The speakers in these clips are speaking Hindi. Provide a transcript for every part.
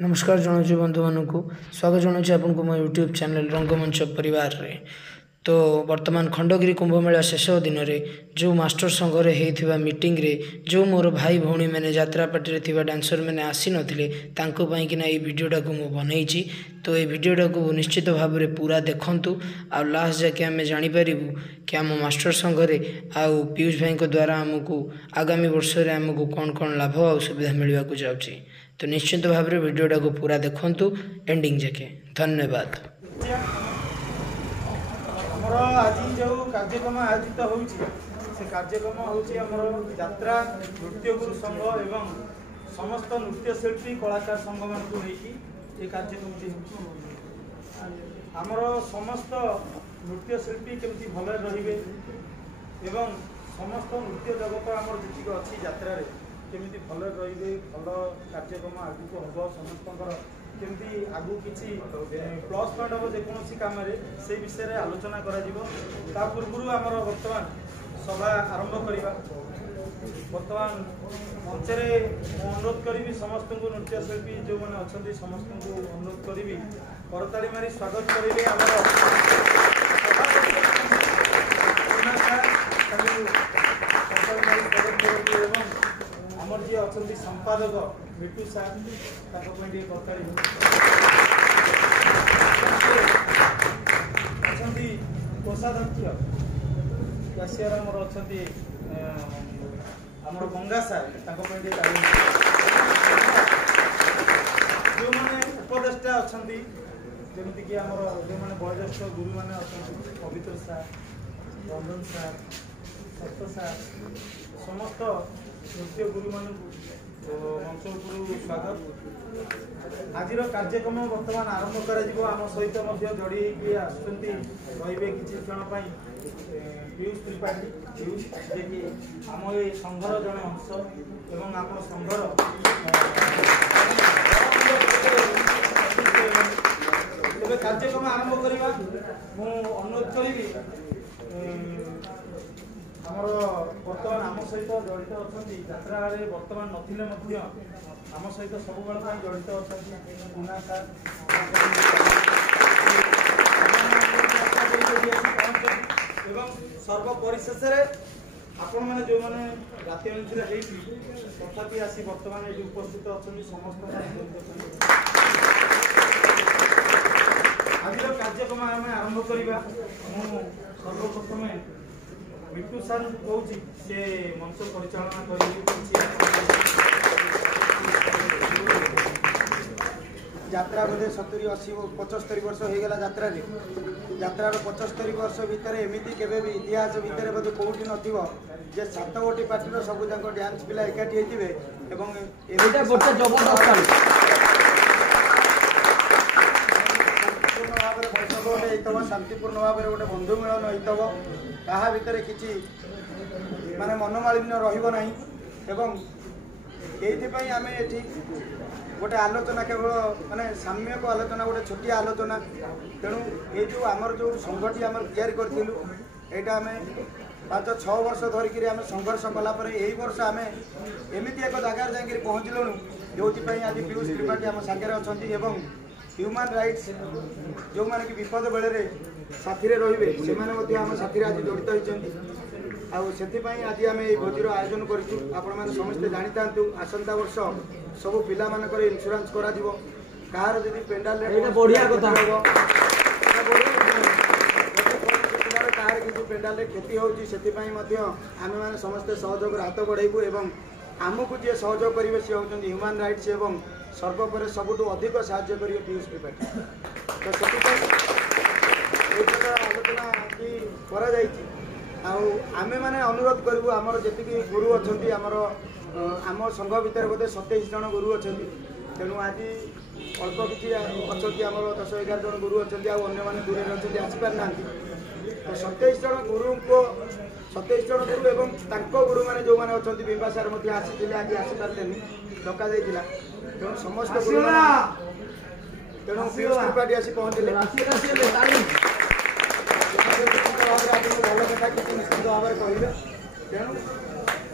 नमस्कार जनाऊँ बंधु मानक स्वागत जनाऊँ आपको मो यूट्यूब चैनल रंगमंच परिवार रे। तो वर्तमान खंडगिरी कुंभमेला शेष दिन में जो मास्टर संघ होता मीटिंग रे जो मोर भाई भौणी मैंने यात्रा पार्टी रे थिबा डांसर मैंने आसी नथिले तांको पई कि ना ये वीडियोटा को मु बनैछि। तो ये वीडियोटा को निश्चित भाव में पूरा देखंतु आ लास्ट जाके आम जानी पारिबु कि आम मास्टर संघ रे आउ पीयूष भाई द्वारा आमको आगामी वर्ष रे आमको कौन कौन लाभ आ सुविधा मिलवा को जाउछि। तो निश्चित भाव में वीडियोटा को पूरा देखंतु एंडिंग जाके। धन्यवाद। आज जो कार्यक्रम आयोजित से कार्यक्रम हूँ यात्रा नृत्य गुरु संघ एवं समस्त नृत्यशिल्पी कलाकार संघ मान ये कार्यक्रम आमर समस्त नृत्यशिल्पी केमती भल रे एवं समस्त नृत्य जगत आमर जी अच्छी यात्रा केमी भल रे भल कार्यक्रम आगू हम समस्त केमती आगू किसी प्लस पॉइंट हम जेकोसी कम से विषय में आलोचना करा पूर्व आमर बर्तमान सभा आरंभ करवा बर्तमान मंचरे अनुरोध करी समस्त को नृत्यशिल्पी जो मैंने अच्छा समस्त को अनुरोध करी करताली मारी स्वागत करेंगे आमर जी अच्छा संपादक मिटू सार करताली कोषाध्यक्ष कैशियर आमर अच्छा आमर गंगा सार जो मैंने उपदेष्टा अच्छा जमीक आमर जो मैंने वयोज्येष्ठ गुरु मैंने अच्छा पवित्र सार रंजन सार सत्य सार समस्त नृत्य गुरु मान मंच गुरु स्वागत। आज कार्यक्रम बर्तमान आरंभ कर सहित जोड़ी आसुँच रे किसी क्षण पीयूष त्रिपाठी पीयूष जे कि आम ये संघर जड़े अंश एवं आम संघर तेज कार्यक्रम आरंभ करवा मु अनुरोध करी आमर बर्तमान आम सहित जड़ित अच्छा यात्रा बर्तमान नथिले आम सहित सब जड़ित अच्छा गुना सार एवं सर्वपरिशेष आपण मैंने जो मैंने राति अनुसार तथापि आसी बर्तमान ये उपस्थित अच्छा समस्त आज कार्यक्रम आम आरंभ करवा सर्वप्रथम मिटू सार कौच से मंच परिचालना यात्रा बोधे 70-80-75 वर्ष हो गला यात्रा यात्रार 75 वर्ष भितर एमती केवे भी इतिहास भितर बोधे कौटी नथिबो जे 7 गोटी पार्टी सब जाक डांस पिला एकाठी होइतिबे एवं एटा गोटे जबरदस्त शांतिपूर्ण भाव में गोटे बंधु मिलन होता कहा भितर किसी माने मनोमालिन्य रहिबो नाही एवं एइथिपई आमे एठी गोटे आलोचना केवल माने साम्यक आलोचना गोटे छोटिया आलोचना तेणु ये जो आमर जो संघटी आम तैयारी करथिलु एटा आमे 5-6 वर्ष धरिकी आम संघर्ष कलापर यही वर्ष आम एमती एक जगार जाकर पहुँचलुणु जो आज पीयूष त्रिपाठी आम सागर अच्छा ह्यूमन राइट्स जो माने कि विपद बेले साथी रे से आम साथी आज जड़ित होती आज आम ये भोजीर आयोजन करूँ आपण मैंने समस्ते जानी था आसंता वर्ष सब पिला मानकर इंश्योरेंस करा कहार जदि पेंडाल कहार किसी पेंडाल क्षति होती आम मैंने समस्ते सहयोग हाथ बढ़ेबू एवं आमको जी सहयोग करेंगे सी हूँ ह्यूमन राइट्स एवं सर्वपर सबुठ अधिक साहाय्य करेंगे पीयूष त्रिपाठी तो से आलोचना आमे माने अनुरोध करूँ आमर जी गुरु अच्छा आम संघ भितर बोधे 27 जन गुरु अच्छा तेणु आज अल्प किसी अच्छा आम 10-11 जन गुरु अच्छा आने दूर अच्छा आसीपार ना तो 27 जन गुरु को 27 जन गुरु एवं गुरु मैंने जो मैंने अच्छा बिंबा सार आसी आज आसीपारे डका जाइला तेणु समस्त गुरु तेणु पीयूष त्रिपाठी आसी पहुँचले भल कथा किसी निश्चित भाव में कहले तेणु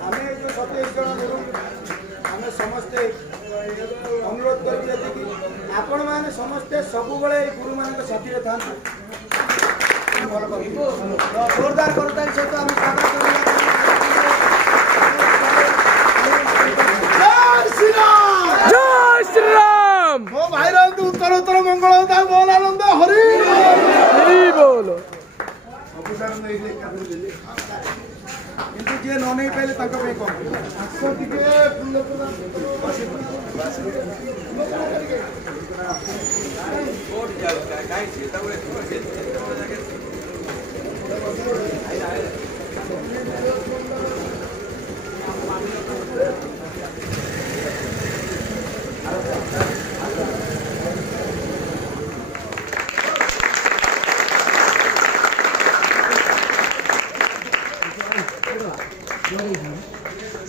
आम जो 27 जन गुरु आम समस्ते अनुरोध करी आपण माने समस्ते सबुबले गुरु मान साथी था जोरदार करता सहित आम स्वागत जय श्री राम मो भाई उत्तर उत्तर मंगल होता बोल आनंद हरि बोलो किंतु जे न नहीं पाइले ताको पे कम आसो टिके फूल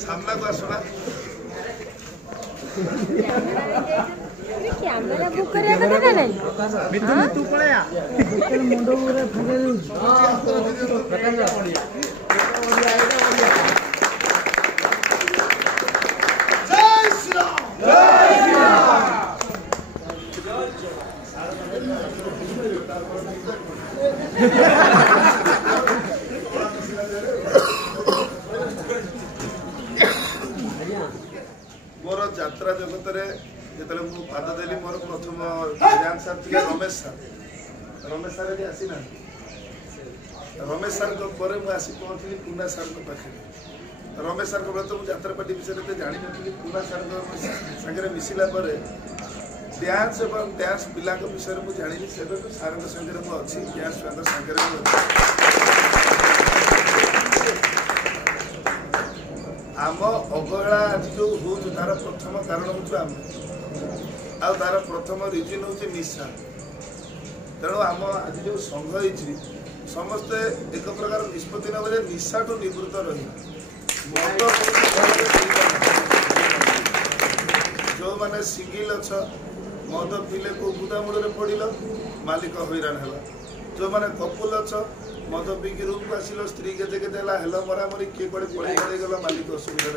सामना को आसना कैमरा बुक करिया कथा ना नहीं मिथुन तू पळया मुंडो रे फगे जय श्री राम जय श्री राम मोर यात्रा जगत रे जेतले मु पाद देली मोर प्रथम डांस सर थिले रमेश सर भी आसी ना रमेश सर को परे मु आसी पहुंचली पुना सर को पाखे रमेश सर को तो मु यात्रा पार्टी विषय ते जानि नथि पुना सर को संगे मिसिला परे डांस एवं डांस पिला को विषय मु जानि सेबे तो सर को संगे मु अछि डांस वाला संगे मु आम अवहेला आज जो हो तार प्रथम कारण हूँ आम आर प्रथम रिजन हूँ निशा तेणु आम आज जो संघ होती समस्ते एक प्रकार निष्पत्ति नवे निशा ठू निवृत्त रही जो मैंने सिंगिल अच्छ मद पीले को बुदामुड़े पड़ल मालिक हैरान है जो मैंने कपुल अच्छ मद पीकी रूम को आसिल स्त्री केते केते हेल मरामरी किए कड़े पड़े पड़े गला मालिक असुविधा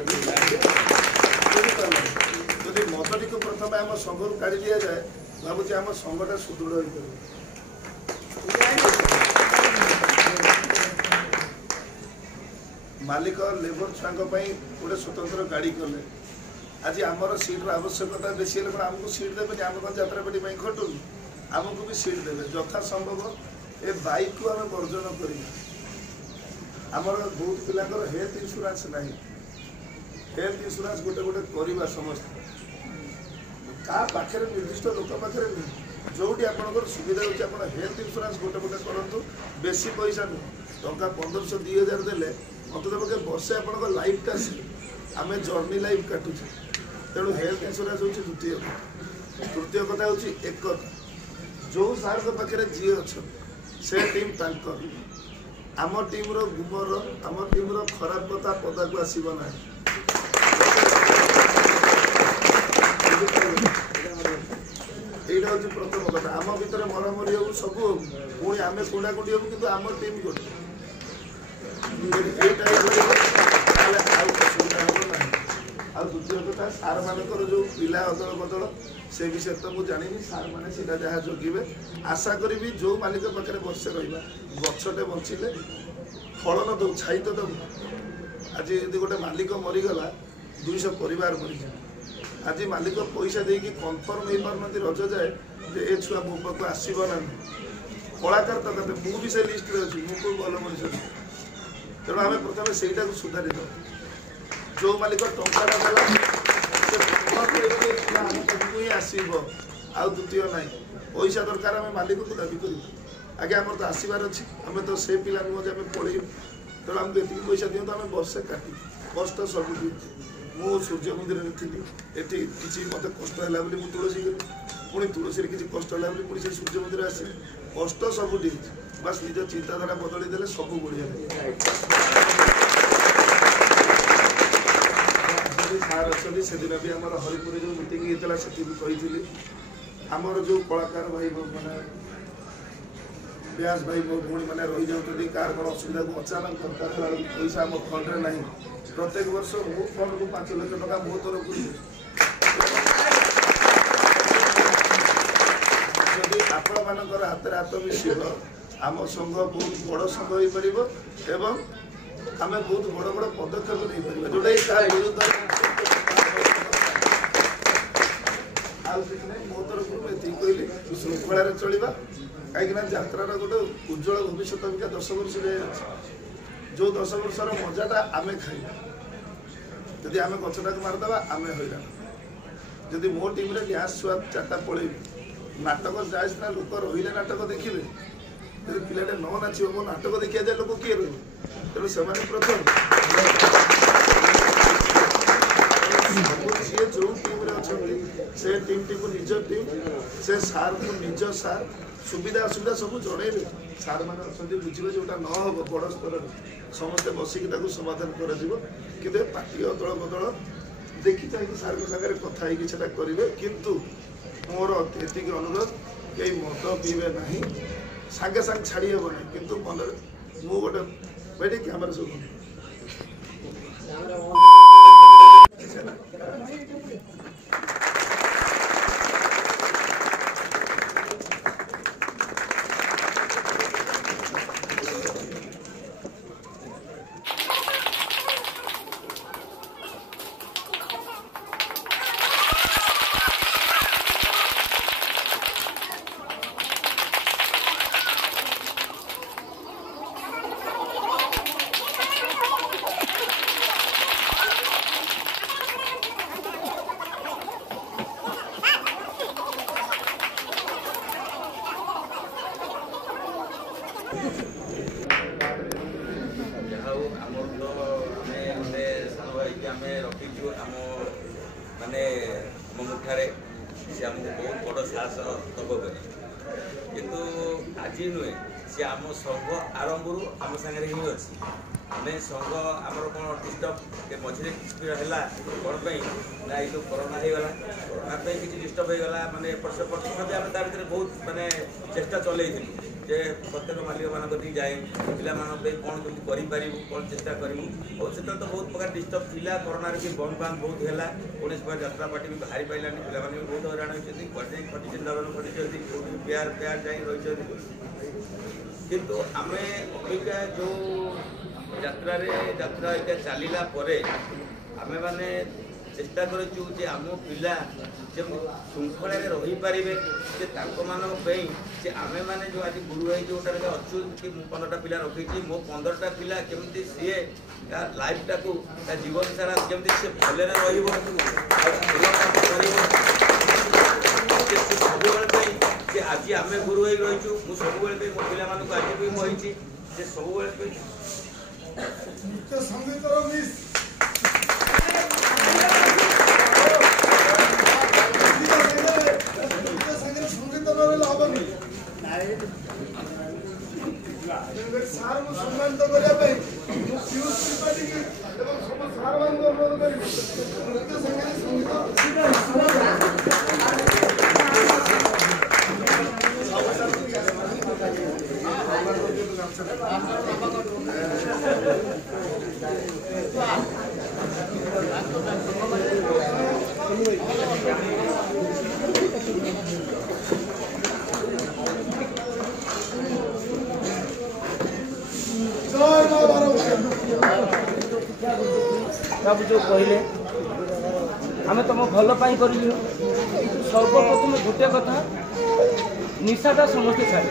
जदि मदटी को प्रथम आम संघ काढ़ी दि जाए भावुँ आम संघटा सुदृढ़ हो मालिक लेबर छुआ गोटे स्वतंत्र गाड़ी कले आज आमर सीट्र आवश्यकता बेसी आमको सीट देवे आम कौन यात्रा पार्टी खटुन आमको भी सीट देवे यथा संभव ए बाइक को आम वर्जन कर आमर बहुत पिलांकर हेल्थ इंश्योरेंस नहीं हेल्थ इंश्योरेंस गोटे गोटे करवा समस्त का पाखे निर्दिष्ट लोक पाखे जोटी आपंकर सुविधा होती आप हेल्थ इंश्योरेंस गोटे गोटे करूँ बेसी पैसा नुह टंका 1500 2000 देले मतलब पक्षे वर्षे आप लाइफटा आम जर्नी लाइफ काटुचे तेणु हेल्थ इंश्योरेंस हूँ द्वितीय कथा तृतीय कथा हूँ एक कथा जो सार पाखे जी अच्छा से टीम तांकर आम टीम रो गुमर आम टीम रो खराब कथा पदा को आसीब ना यहाँ हूँ प्रथम कथा आम भर मरामरी हो सब पुणी आम कुणाकुटी हो कि आम टीम गोटे आ द्वितीय कथा सार मानकर जो पिला अदल बदल से विषय तो मुझे जानी सार मैंने जहाँ जगिबे आशा करी जो मालिक पाखे वर्षे रहा गछटे बचिले फल न दो छाई तो दब आज यदि गोटे मालिक मरीगला 200 परिवार मरी आज मालिक पैसा देकी कन्फर्म हो पार रज जाए ए छुआ मो पाक आसब ना कलाकार तो कहते मुझे भी से लिस्ट में अच्छी मुझे भल मनीष तेणु आम प्रथम से सुधारी दो जो मालिक टाटा देला ही आसब आउ द्वितीय ना पैसा दरकार आम मालिक को दाबी कर आगे आम तो आसबार अच्छी आम तो से पिला नुह जे पढ़े तेणु आमको ये पैसा दिखाँ आम वर्षे काटी कष्ट सब मु सूर्य मंदिर थी ये किसी मत कष्ट है मुझे तुलसी गली पुणी तुलसी किसी कष्ट है पुणी से सूर्य मंदिर आस कष्ट सबुठी बस निज चिंताधारा बदली देले सब बढ़िया सार अच्छा से दिन भी आम हरिपुर जो मीटिंग होता से कही आमर जो कलाकार भाई मैंने व्यास भाई मो भूणी मैंने रही जाती कार कौन असुविधा को अचानक दरकार पैसा आम फंड्रे ना प्रत्येक वर्ष मो फंड को 5 लाख टका मो तरफ जदि आपण मानकर हाथ हाथ मिशिब आम संघ बहुत बड़ संघ हो पार एवं आम बहुत बड़ बड़ पदक्षेप नहीं पार जोटा विरुद्ध मो तरफ कहली श्रृंखलार चलवा कहीं यात्रार गोटे उज्जवल भविष्य अबिका 10 वर्ष जो 10 वर्षर मजाटा आम खाई जदि आम गछटा मारदेवा आम हईराण जदि मो टीम डांस छुआ 4टा पलि नाटक जाए सीना लोक रही नाटक देखिए जब पिलाटे न नाचो मो नाटक देखा जाए लोक किए रही तेणु से प्रथम सी जो टीम अच्छा से टीम टी को निज टीम से सार को निज सार सुविधा असुविधा सब जनइबे सार मैंने अच्छा बुझे जोटा न हम बड़ स्तर समस्ते बसिक समाधान कर पार्टी अदल बदल देखी चाहिए सार सागर कथा करेंगे किंतु मोर एतिक अनुरोध कई मद पीबे ना सागे सागे छाड़ी हे ना कि मन मु गोटे बैठे कैमरा सब रखीचु आम माने मुठारे सी आमको बहुत बड़ साहस दब कर कितु आज नुहे सी आम संघ आरंभ आम सागर ही अच्छी आम संघ आमर कौन डिस्टर्ब मझे है कौन ना ये कोरोना होगा कोरोना किसी डिस्टर्ब होगा मानते एपट सेपट तथा आम ता बहुत मानने चेष्टा चलई जे प्रत्येक मालिक मान जाए पे कौन कमी कौन चेष्टा करूँ और से तो बहुत प्रकार डिस्टर्ब थी कोरोना भी बंद बांध बहुत है पुलिस यात्रा पार्टी भी बाहरी पाइलानी पे भी बहुत हईराण होती खटी दावन खटी पेयर पेयर जा रही किंतु आम अबिका जो यात्रा चलला आमे माने चेष्टा करूँ जे आम पिला जब श्रृंखला रही पारे जे से आमे माने जो आज गुरु भाई जोटा अच्छु कि 15टा पिला रखी मो 15टा पिला केमती सी लाइफटा को जीवन सारा केमती सी भले सब आज आम गुरु भाई रही सब मो पिला आज भी मुझे सब सार को सम्मानित करने सार मान अनुरोध बाबू जो कहले आम तुम भल पाई कर सर्वप्रथम गोटे कथा निशाटा समस्ते छाड़े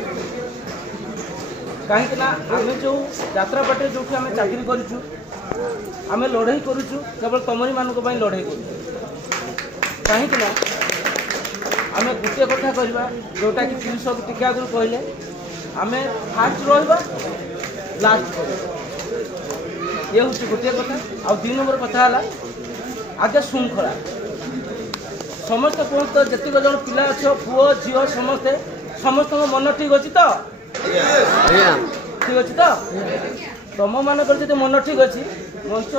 कहीं आम जो यात्रा बाटे जो आम चाकरी करूँ आम लड़ाई करूँ केवल तुमरी मानक लड़ाई करूँ कहीं आम गोटे कथा करवा जोटा कि पुलिस टिके आगुरी कहले आम फास्ट रहा लास्ट ये हूँ गोटे कथा आ 2 नंबर कथा आगे श्रृंखला समस्त कहते जितक जन पिला अच्छे पुओ झील समस्ते समस्त मन ठीक अच्छी तो ठीक अच्छी तो तुम मान मन ठीक अच्छी मंच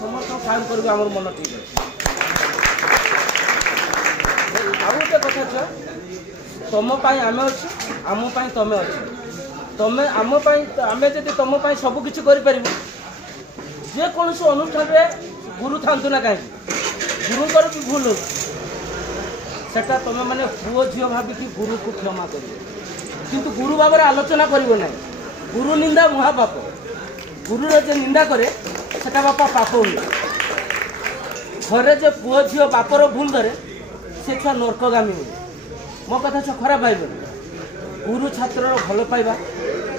समस्त साइन कर मन ठीक अच्छे आ गोटे कथा तुम आम अच्छी आम तुम अच्छी तुम आम आम जब तुम सबकि कर जेकोसी अनुष्ठान गुरु था ना कहीं गुरुंर भी भूल सेटा तुम मैंने पुओ झील भाविकी गुरु को क्षमा कर किंतु गुरु भाव आलोचना करिवो ना गुरु निंदा महापाप गुरुर जे निंदा करे सेटा बापा पाप हुए घरे जे पुओ झील बापर भूल करे से छुआ नर्कगामी हुए मो कथा छुआ खराब पाइब गुरु छात्र भल पाइबा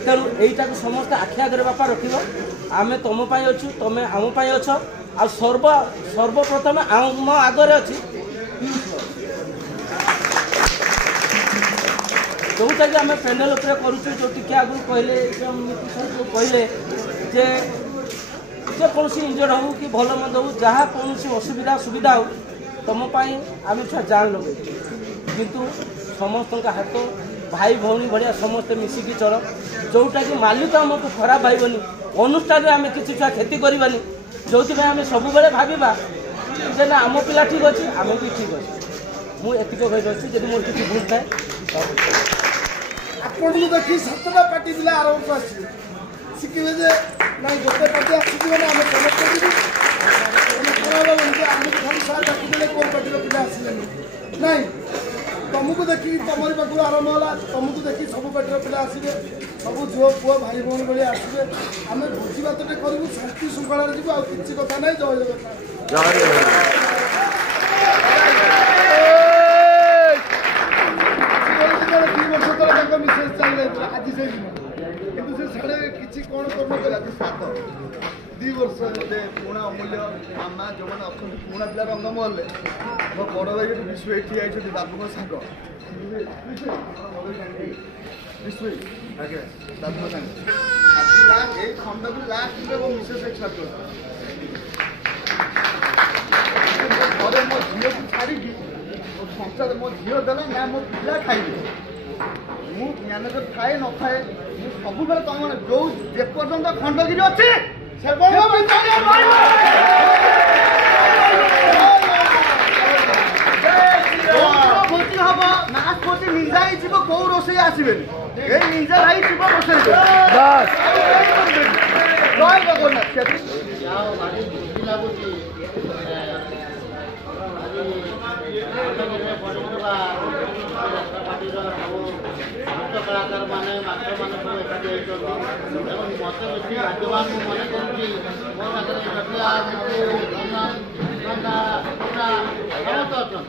तेणु यहीटा समस्त आखि आगे बापा रखिब आमे तुम अच्छु तुम आम अछ आ सर्वप्रथम आम आगे अच्छी जोटा कि आम पैनल उपर करुचु जो टी आगु कहले कहले जे कौन इंजर्ड हो कि भल मंद हो जहाँ कौन असुविधा सुविधा हो तुमपाई आम छुआ जान लगे किंतु समस्त हाथ भाई भौणी भाया समस्ते मिसिकी चल जोटा कि मालिक आमको खराब भाईबनी अनुष्ठान आम किसी छुआ क्षति करवानी जो आम सब भाविबा जे ना आम पिला ठीक अच्छे आम भी ठीक अच्छे मुझे कही जब मोर किसी भूल थाए आपको देखी 7टा पार्टी पिला आरंभ आसवे शिखे जे ना गोटे पार्टी आसवे ना आम समस्त खाली सार डाकिदे कौन पार्टी पिला आसले ना तुमको देखिए तुम पाखु आरंभ होला तुमको देखिए सब पार्टी पिला आसवे सब झुओ पुओ भाई भौणी भाई आसवे आम भोजी भातटे करूँ शांति श्रृंखला जीव आ किसी कथा ना जय जगन्नाथ 2 वर्ष तक मिसेस चल जाता आज से दिन कि साढ़े किसी कौन कर्म करा 2 वर्ष पुणा अमूल्य मामा जो मैंने अच्छा पुणा पिला रंगमहल मो बड़ भाई विश्व ये आई बाबू सांग विश्व आगे बाबू सांग आज ये खंड भी लास्ट में वो मिसेस छात्र घरे मो झील को छाड़ी संसार मो झील देला ना मो पिला खाइबे मु ज्ञान थाए न थाए सब तुम जो जेपर्यंत खंडगिरी अच्छी से भोजी हम लास्ट भोजी निंजा हो कौ रोसे आसबे ये निंजा भाई जीव रोसे जय कलाकार मैंने मास्टर मैंने सब एकाठी मत बेसी भाग्यवान मन करुँगी मो पाखे छटिया समस्त अच्छा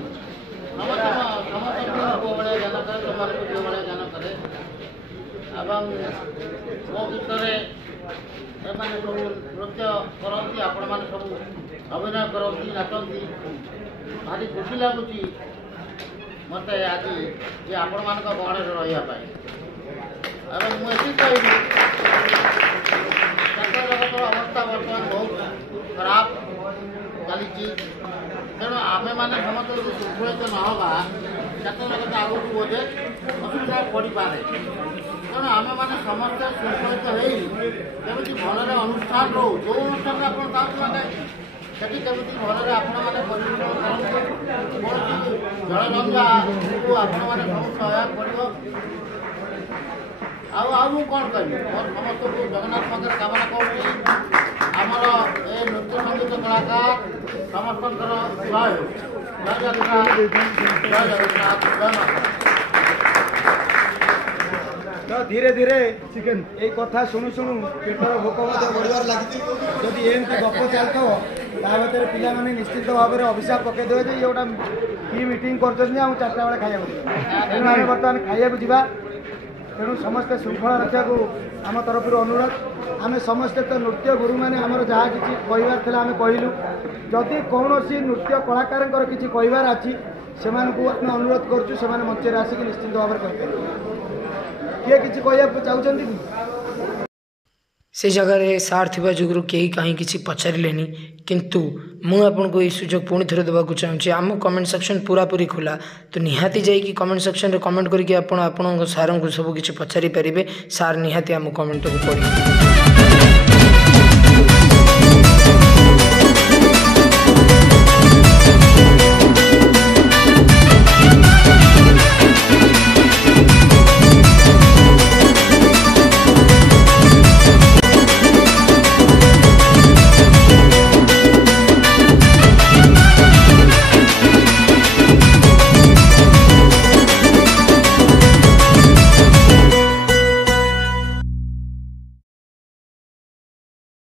समस्त पुओ भाया ज्ञान करे तुम्हारे झील भाया ज्ञान करे एवं मो गीत एमाने सब नृत्य करती आपण मैंने सब अभिनय करती नाचती भारी खुशी लगुच मत आज ये आपण मान गहण रही मुझे कह जगत अवस्था बर्तमान बहुत खराब चली तेणु आमे मैंने समस्त शृंखलित नहबा क्षेत्र जगत आगक बोधे असुविधा पड़ पाए तेणु आमे मैंने समस्त शृंखलित होमी भलरे अनुष्ठान रो जो अनुष्ठान आप सेठी केमी भलरे आपण मैंने परिवेषण करते कौन जलगंगा को आपण मैंने सब सहायक पड़ो आउ कौन कह समस्त को जगन्नाथ पाखे कामना कर आमर ए नृत्य संगीत कलाकार समस्त जय जगन्नाथ जय जगन्नाथ जय माता तो धीरे धीरे चिकेन ये कथा शुणु शुणु पेटर भोक बढ़ार लगी जदि एमती गप चलता भर पिला निश्चित भाव में अभिशाप पकईदे ये गोटा कि मीटिंग कर 4टा बेले खाया तेणु आम बर्तमान खाया जा तेणु समस्ते श्रृंखला रक्षा को आम तरफ अनुरोध आम समस्ते तो नृत्य गुरु मैंने आमर जहाँ किसी कहबार थे आम कहलु जदि कौन नृत्य कलाकार किसी कहबार अच्छी से अनुरोध करुँ मंच आसिक निश्चित भाव में करें किए किसी कहना चाहते कि से जगह सार थिबा जुगुरु केही कहीं किसी पचारिलेनी किंतु मु आपन को ये सुजोग पुणी थरे देबा को चाहूँ आम कमेंट सेक्शन पूरा पूरी खुला तो निहाती जाइए कमेंट सेक्शन रे कमेंट करके आपण सार को सब किसी पचारि पारे सार निहाती आम कमेंट को पढ़ी